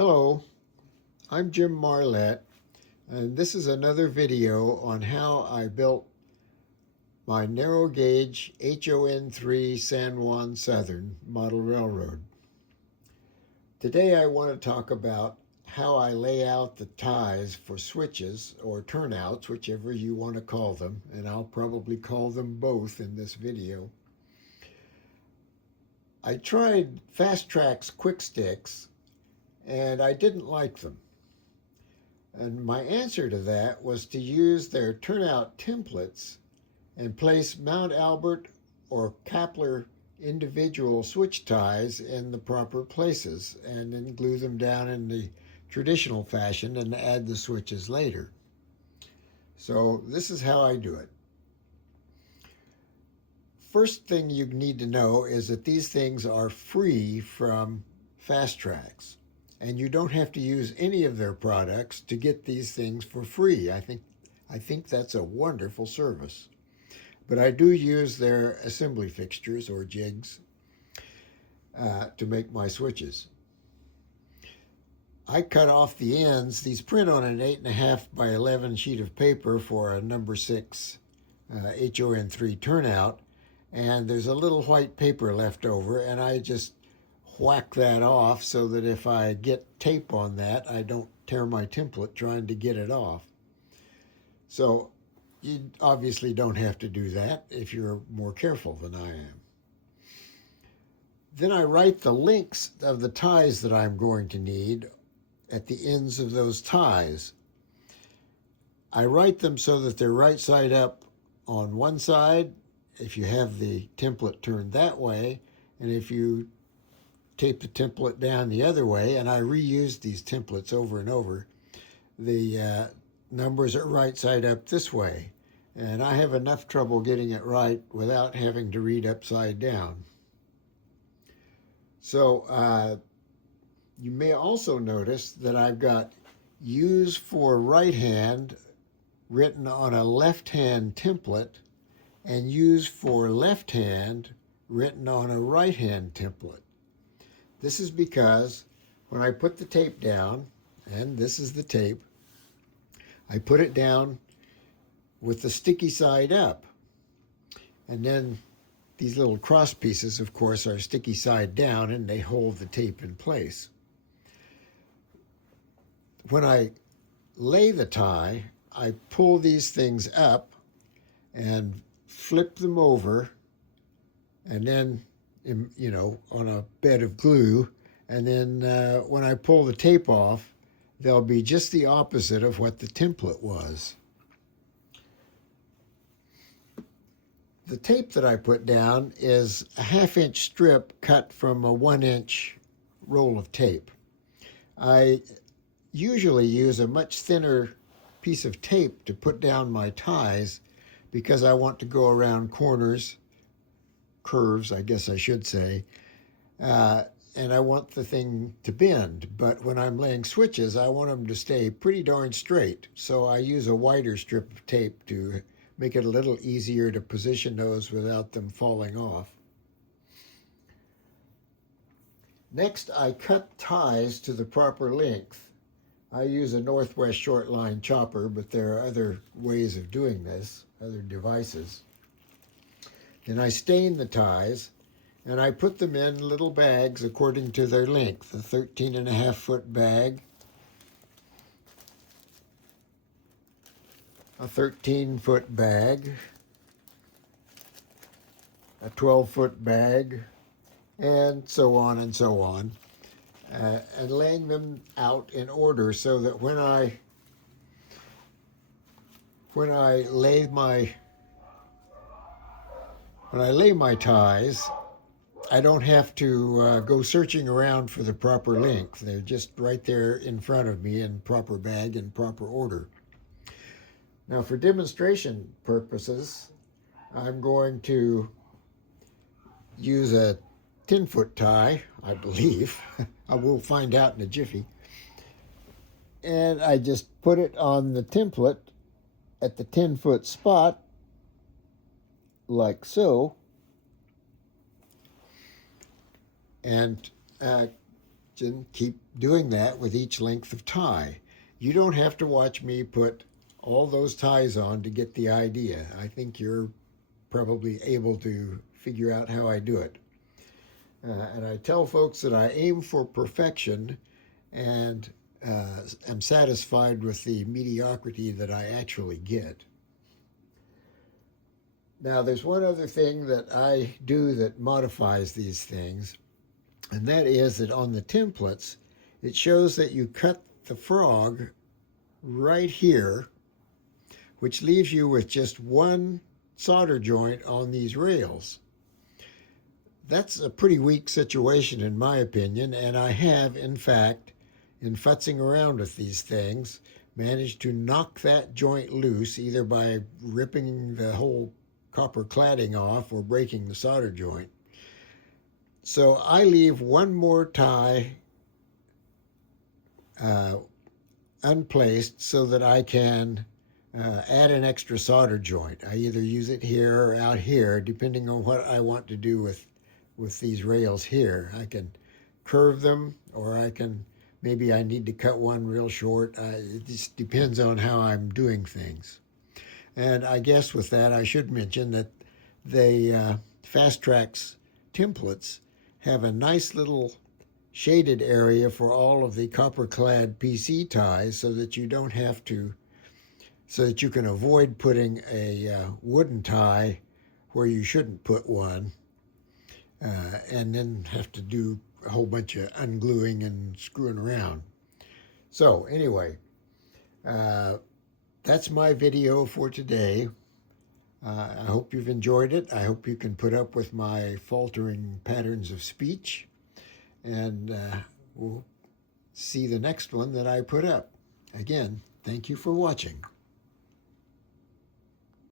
Hello, I'm Jim Marlette, and this is another video on how I built my narrow gauge HON3 San Juan Southern model railroad. Today I want to talk about how I lay out the ties for switches or turnouts, whichever you want to call them, and I'll probably call them both in this video. I tried Fast Track's quick sticks and I didn't like them. And my answer to that was to use their turnout templates and place Mount Albert or Kapler individual switch ties in the proper places and then glue them down in the traditional fashion and add the switches later. So this is how I do it. First thing you need to know is that these things are free from Fast Tracks. And you don't have to use any of their products to get these things for free. I think that's a wonderful service. But I do use their assembly fixtures or jigs to make my switches. I cut off the ends. These print on an 8.5 by 11 sheet of paper for a number 6 HON3 turnout. And there's a little white paper left over, and I just whack that off so that if I get tape on that, I don't tear my template trying to get it off. So you obviously don't have to do that if you're more careful than I am. Then I write the links of the ties that I'm going to need at the ends of those ties. I write them so that they're right side up on one side if you have the template turned that way, and if you tape the template down the other way, and I reuse these templates over and over, the numbers are right side up this way. And I have enough trouble getting it right without having to read upside down. So you may also notice that I've got use for right hand written on a left hand template and use for left hand written on a right hand template. This is because when I put the tape down, and this is the tape, I put it down with the sticky side up. And then these little cross pieces, of course, are sticky side down, and they hold the tape in place. When I lay the tie, I pull these things up and flip them over, and then on a bed of glue, and then when I pull the tape off, they'll be just the opposite of what the template was. The tape that I put down is a 1/2 inch strip cut from a 1-inch roll of tape. I usually use a much thinner piece of tape to put down my ties because I want to go around corners, curves, I guess I should say, and I want the thing to bend. But when I'm laying switches, I want them to stay pretty darn straight. So I use a wider strip of tape to make it a little easier to position those without them falling off. Next, I cut ties to the proper length. I use a Northwest short line chopper, but there are other ways of doing this, other devices. Then I stain the ties, and I put them in little bags according to their length. A 13.5 foot bag, a 13-foot bag, a 12-foot bag, and so on and so on. And laying them out in order so that when I lay my ties, I don't have to go searching around for the proper length. They're just right there in front of me in proper bag and proper order. Now, for demonstration purposes, I'm going to use a 10-foot tie, I believe. I will find out in a jiffy. And I just put it on the template at the 10-foot spot, like so. And suggestion, keep doing that with each length of tie. You don't have to watch me put all those ties on to get the idea. I think you're probably able to figure out how I do it. And I tell folks that I aim for perfection and am satisfied with the mediocrity that I actually get. Now, there's one other thing that I do that modifies these things, and that is that on the templates, it shows that you cut the frog right here, which leaves you with just one solder joint on these rails. That's a pretty weak situation in my opinion, and I have, in fact, in futzing around with these things, managed to knock that joint loose either by ripping the whole copper cladding off or breaking the solder joint. So I leave one more tie unplaced so that I can add an extra solder joint. I either use it here or out here, depending on what I want to do with these rails here. I can curve them, or maybe I need to cut one real short. It just depends on how I'm doing things. And I guess with that, I should mention that the Fast Tracks templates have a nice little shaded area for all of the copper clad PC ties so that you don't have to, so that you can avoid putting a wooden tie where you shouldn't put one, and then have to do a whole bunch of ungluing and screwing around. So anyway, that's my video for today. I hope you've enjoyed it. I hope you can put up with my faltering patterns of speech, and we'll see the next one that I put up. Again, thank you for watching.